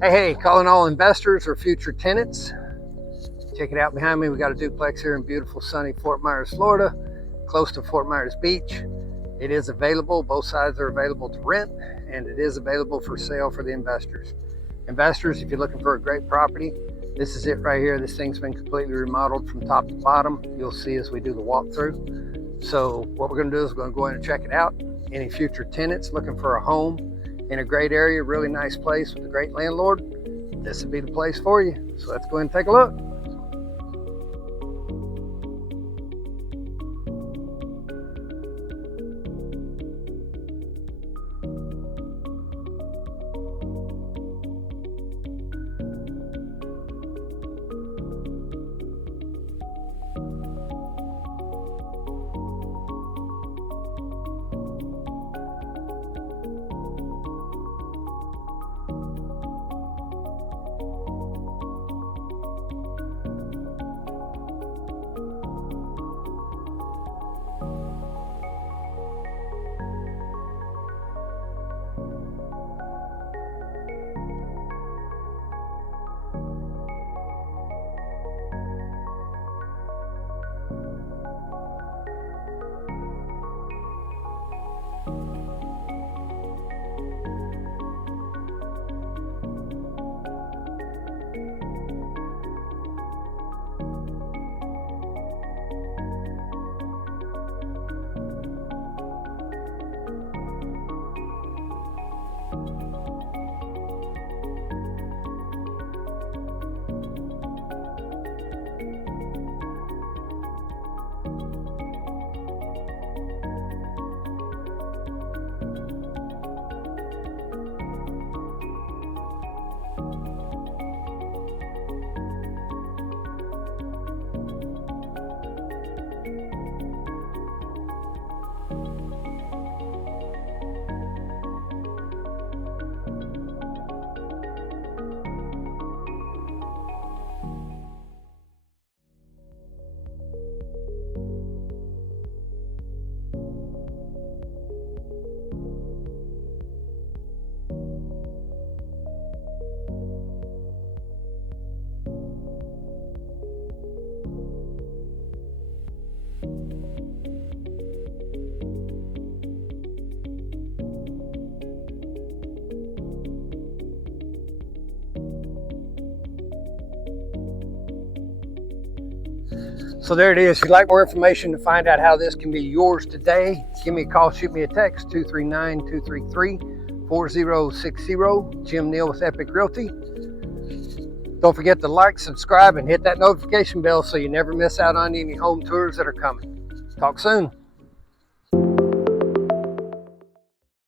Hey, calling all investors or future tenants. Check it out behind me. We got a duplex here in beautiful sunny Fort Myers, Florida, close to Fort Myers Beach. It is available. Both sides are available to rent, and it is available for sale for the investors. Investors, if you're looking for a great property, this is it right here. This thing's been completely remodeled from top to bottom. You'll see as we do the walkthrough. So what we're going to do is we're going to go in and check it out. Any future tenants looking for a home in a great area, really nice place with a great landlord, this would be the place for you. So let's go ahead and take a look. So there it is. If you'd like more information to find out how this can be yours today, give me a call, shoot me a text, 239-233-4060. Jim Neal with Epic Realty. Don't forget to like, subscribe, and hit that notification bell so you never miss out on any home tours that are coming. Talk soon.